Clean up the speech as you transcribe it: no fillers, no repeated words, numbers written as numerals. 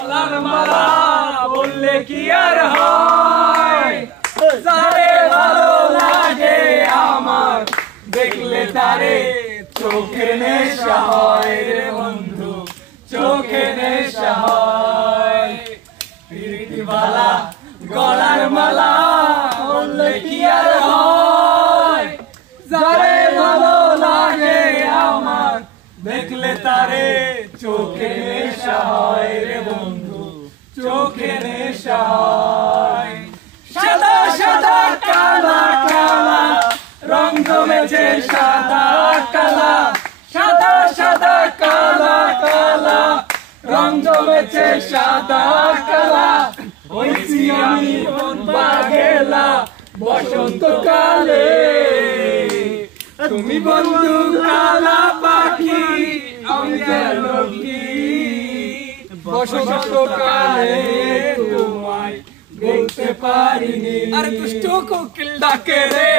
গলার মালা বললে কি আর হয়, যারে ভালো লাগে আমার দেখলে তারে চোখে নেশা হয় রে বন্ধু, চোখে নেশা হয়। প্রীতিবালা গলার মালা বললে কি আর হয়, যারে ভালো লাগে আমার দেখলে তারে চোখে নেশা হয় রে বন্ধু, চোখে নেশা হয়। সাদা সাদা কালা কালা রং জমেছে সাদা কালা, সাদা সাদা কালা কালা রং জমেছে সাদা কালা। হইছি আমি পাগেলা বসন্তকালে, তুমি বন্ধু কালা পাখি আমি যেন কি বসন্তকালে তোমায় বলতে পারিনি। আরে দুষ্ট কোকিল ডাকে রে।